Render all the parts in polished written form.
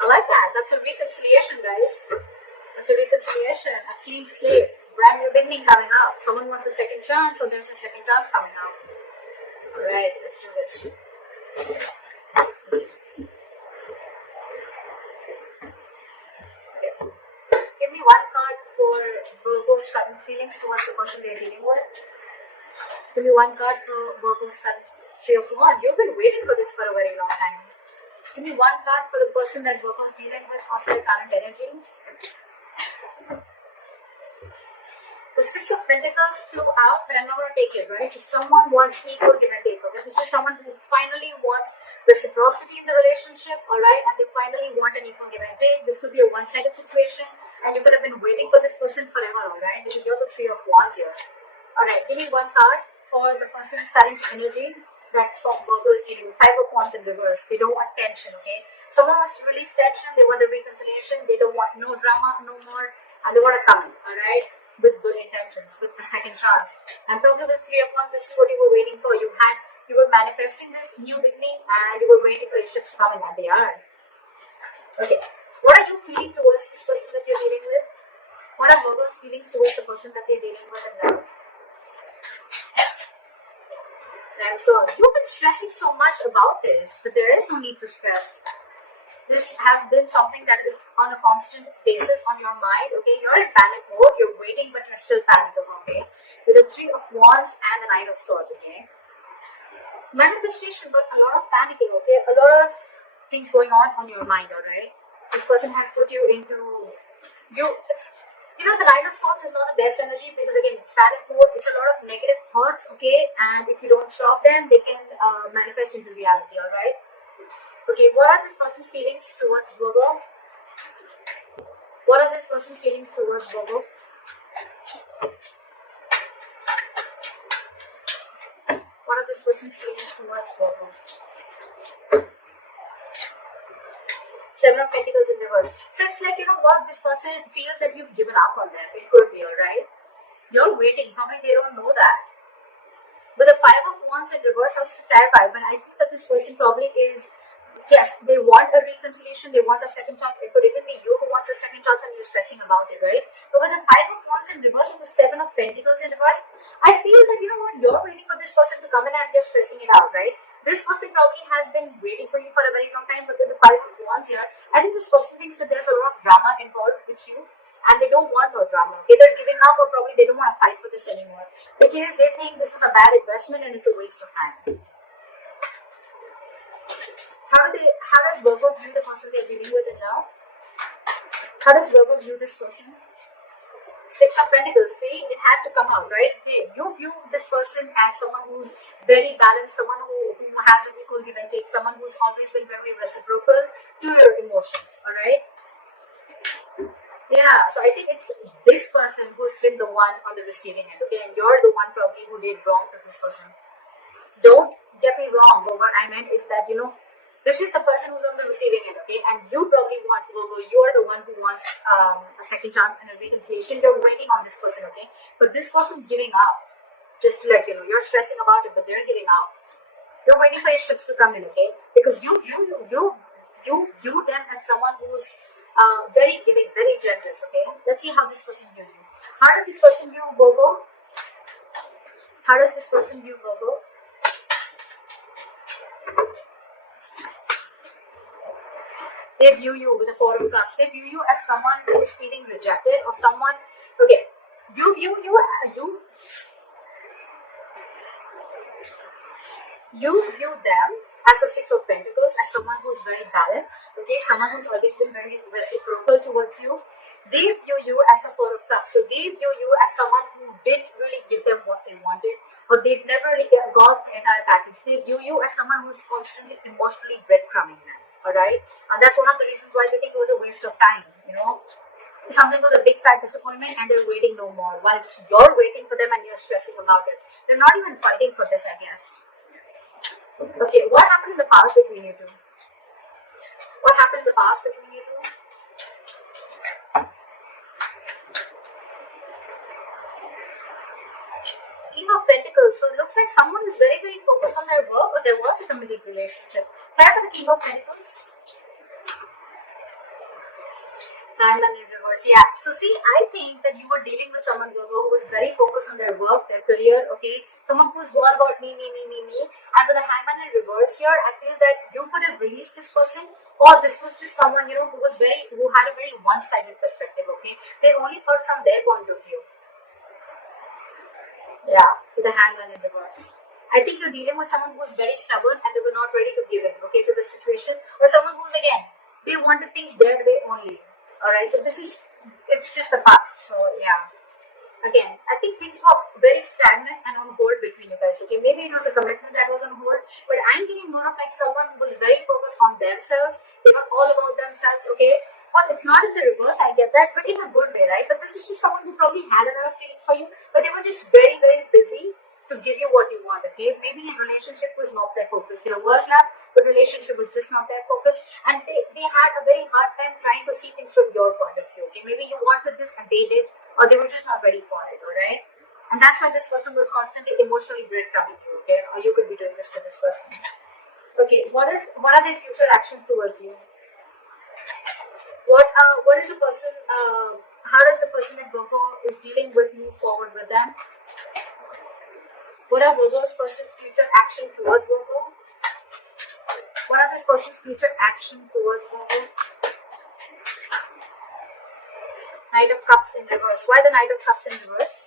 I like that. That's a reconciliation, guys. That's a reconciliation, a clean slate, brand new beginning coming up. Someone wants a second chance, so there's a second chance coming up. Alright, let's do this. Okay. Give me one card for Virgo's current feelings towards the person they're dealing with. Give me one card for Virgo's current Three of Wands. You've been waiting for this for a very long time. Give me one card for the person that Virgo's dealing with. What's their current energy? The Six of Pentacles flew out, but I'm not going to take it, right? So someone wants equal give and take. Okay? This is someone who finally wants reciprocity in the relationship, alright? And they finally want an equal give and take. This could be a one-sided situation, and you could have been waiting for this person forever, alright? Because you're the Three of Wands here. Alright, give me one card for the person's current energy. That's what Virgo is dealing with. Five of Wands in reverse. They don't want tension, okay? Someone wants to release tension. They want a reconciliation. They don't want no drama, no more. And they want to come, alright? With good intentions, with the second chance. And probably with Three of Wands, this is what you were waiting for. You were manifesting this new beginning and you were waiting for your ships coming, and they are. Okay. What are you feeling towards this person that you're dealing with? What are Virgo's feelings towards the person that they're dealing with in love? And so on. You've been stressing so much about this, but there is no need to stress. This has been something that is on a constant basis on your mind, okay? You're in panic mode, you're waiting, but you're still panicking, okay? With the Three of Wands and the Nine of Swords, okay? Manifestation, but a lot of panicking, okay? A lot of things going on your mind, alright? This person has put you into, the Nine of Swords is not the best energy because again, it's panic mode, it's a lot of negative thoughts, okay? And if you don't stop them, they can manifest into reality, alright? Okay, what are this person's feelings towards Virgo? What are this person's feelings towards Virgo? What are this person's feelings towards Virgo? Seven of Pentacles in reverse. So it's like, you know what, this person feels that you've given up on them. It could be, alright? You're waiting, probably they don't know that. With the Five of Wands in reverse, I was to clarify, but I think that this person probably is, yes, they want a reconciliation, they want a second chance. It could even be you who wants a second chance and you're stressing about it, right? But with the Five of Wands in reverse and the Seven of Pentacles in reverse, I feel that, you know what, you're waiting for this person to come in and you're stressing it out, right? This person probably has been waiting for you for a very long time, but with the Five of Wands here, I think this person thinks that there's a lot of drama involved with you and they don't want no drama. Okay, they're giving up or probably they don't want to fight for this anymore because they think this is a bad investment and it's a waste of time. How does Virgo view the person they're dealing with now? How does Virgo view this person? Six of Pentacles, see, it had to come out, right? You view this person as someone who's very balanced, someone who has an equal give and take, someone who's always been very reciprocal to your emotions, alright? Yeah, so I think it's this person who's been the one on the receiving end, okay? And you're the one probably who did wrong to this person. Don't get me wrong, but what I meant is that, this is the person who's on the receiving end, okay? And you probably want, Virgo, you're the one who wants a second chance and a reconciliation. You're waiting on this person, okay? But this person's giving up. Just to let you know, you're stressing about it, but they're giving up. You're waiting for your ships to come in, okay? Because you view them as someone who's very giving, very generous, okay? Let's see how this person views you. How does this person view Virgo? How does this person view Virgo? They view you with the Four of Cups. They view you as someone who is feeling rejected or someone, okay, you view them as the Six of Pentacles, as someone who's very balanced, okay, someone who's always been very reciprocal towards you. They view you as the Four of Cups. So they view you as someone who didn't really give them what they wanted, or they've never really got the entire package. They view you as someone who's constantly emotionally breadcrumbing them. Alright? And that's one of the reasons why they think it was a waste of time, Something was a big fat disappointment and they're waiting no more. Whilst you're waiting for them and you're stressing about it. They're not even fighting for this, I guess. Okay, what happened in the past between you two? What happened in the past between you two? King of Pentacles. So it looks like someone is very, very focused on their work, or there was a committed relationship. Prior to the King of Pentacles. Hangman in reverse. Yeah. So see, I think that you were dealing with someone, Virgo, who was very focused on their work, their career, okay? Someone who's all about me, me, me, me, me. And with the Hangman in reverse here, I feel that you could have released this person, or this was just someone, you know, who had a very one-sided perspective, okay? They only thought from their point of view. Yeah, with the Hangman in reverse. I think you're dealing with someone who's very stubborn and they were not ready to give in, okay, to the situation, or someone who's, again, they wanted things their way only. Alright, so it's just the past. So yeah, again, I think things were very stagnant and on hold between you guys. Okay, maybe it was a commitment that was on hold, but I'm getting more of like someone who was very focused on themselves. They were all about themselves. Okay, well, it's not in the reverse, I get that, but in a good way, right? But this is just someone who probably had a lot of feelings for you, but they were just very, very busy to give you what you want. Okay, maybe your relationship was not their focus. There was love, but relationship was just not their focus, and they had a very hard time trying to see things from your point of view. Okay, maybe you wanted this and they did, or they were just not ready for it. All right, and that's why this person was constantly emotionally breakdowning you. Okay, or you could be doing this to this person. Okay, what are their future actions towards you? What is the person? How does the person that Virgo is dealing with move forward with them? What are Virgo's person's future action towards Virgo? What are this person's future action towards Virgo? Knight of Cups in reverse. Why the Knight of Cups in reverse?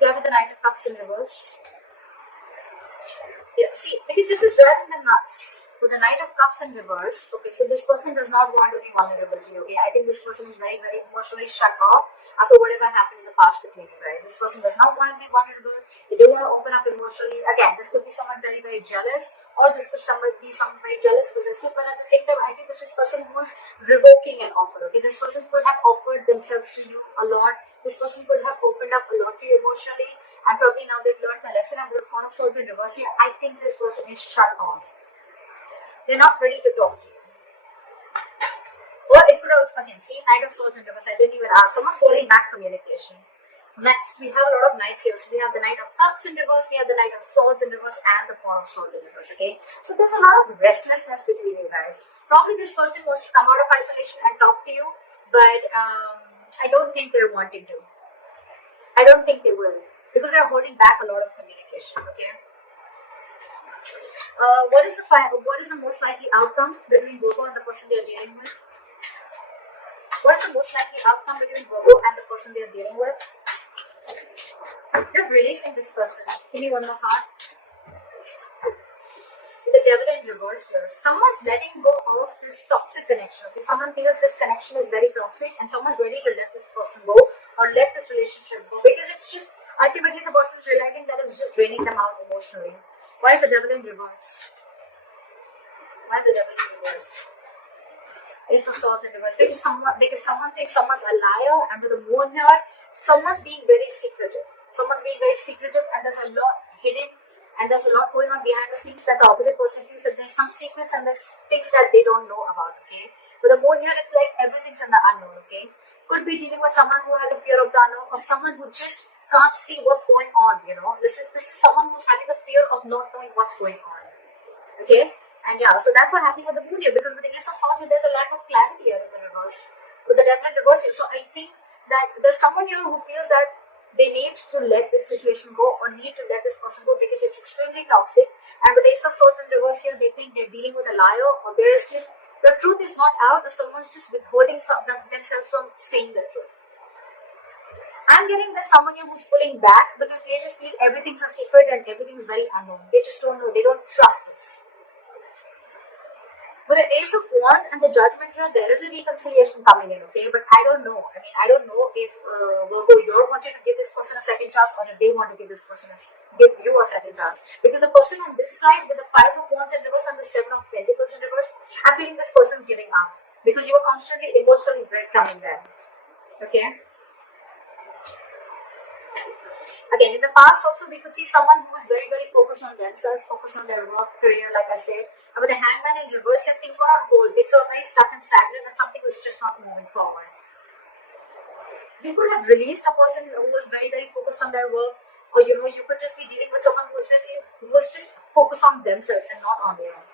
Why with the Knight of Cups in reverse? Yeah, see, because this is driving them nuts. With the Knight of Cups in reverse, okay, so this person does not want to be vulnerable to you, okay? I think this person is very, very emotionally shut off after whatever happened in the past between you guys. This person does not want to be vulnerable. They don't want to open up emotionally. Again, this could be someone very, very jealous, or this could be someone very jealous, possessive, but at the same time, I think this is person who is revoking an offer, okay? This person could have offered themselves to you a lot. This person could have opened up a lot to you emotionally, and probably now they've learned the lesson, and with the Pawn of Swords in reverse here, I think this person is shut off. They're not ready to talk to you. Or it could also, again, see, Knight of Swords in reverse, I didn't even ask. Someone's holding back communication. Next, we have a lot of knights here. So we have the Knight of Cups in reverse, we have the Knight of Swords in reverse, and the Pawn of Swords in reverse, okay? So there's a lot of restlessness between you guys. Probably this person wants to come out of isolation and talk to you, but I don't think they're wanting to. I don't think they will, because they're holding back a lot of communication, okay? What is the most likely outcome between Virgo and the person they are dealing with? What is the most likely outcome between Virgo and the person they are dealing with? You're releasing this person. Give me one more card. The Devil in reverse here. Someone's letting go of this toxic connection. Okay, someone feels this connection is very toxic, and someone's ready to let this person go or let this relationship go, because it's just ultimately the person's realizing that it's just draining them out emotionally. Why is the Devil in reverse? Why is the Devil in reverse? Ace of Swords in reverse. Because someone thinks someone's a liar, and with the Moon here, someone's being very secretive. Someone's being very secretive, and there's a lot hidden, and there's a lot going on behind the scenes that the opposite person feels that there's some secrets and there's things that they don't know about, okay? With the Moon here, it's like everything's in the unknown, okay? Could be dealing with someone who has a fear of the unknown, or someone who just can't see what's going on, you know? This is someone who's having the fear of not knowing what's going on, okay? And yeah, so that's what happened with the Moon here, because with the Ace of Swords, there's a lack of clarity here in the reverse. With the Devil in reverse here, so I think that there's someone here who feels that they need to let this situation go, or need to let this person go, because it's extremely toxic. And with the Ace of Swords in reverse here, they think they're dealing with a liar, or there is just, the truth is not out, or someone's just withholding themselves from saying the truth. I'm getting this someone here who's pulling back, because they just feel everything's a secret and everything's very unknown. They just don't know, they don't trust this. With the Ace of Wands and the Judgment here, there is a reconciliation coming in, okay? But I don't know. I don't know if Virgo, you're wanting to give this person a second chance, or if they want to give you a second chance. Because the person on this side with the Five of Wands in reverse and the Seven of Pentacles in reverse, I'm feeling this person's giving up, because you were constantly emotionally breadcrumbing them, okay? Again, in the past also, we could see someone who was very, very focused on themselves, focused on their work, career, like I said. And with the Hangman in reverse, things were on hold. Things were very stuck and stagnant, and something was just not moving forward. We could have released a person who was very, very focused on their work, or you could just be dealing with someone who was just focused on themselves and not on their own.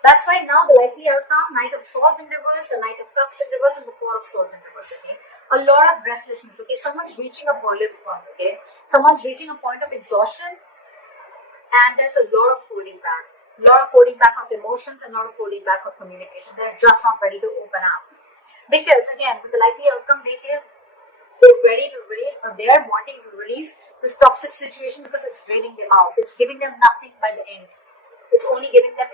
That's why now the likely outcome, Knight of Swords in reverse, the Knight of Cups in reverse, and the Four of Swords in reverse, okay? A lot of restlessness, okay? Someone's reaching a boiling point, okay? Someone's reaching a point of exhaustion, and there's a lot of holding back. A lot of holding back of emotions and a lot of holding back of communication. They're just not ready to open up. Because, again, with the likely outcome, they feel they're ready to release, or they're wanting to release this toxic situation because it's draining them out. It's giving them nothing by the end. It's only giving them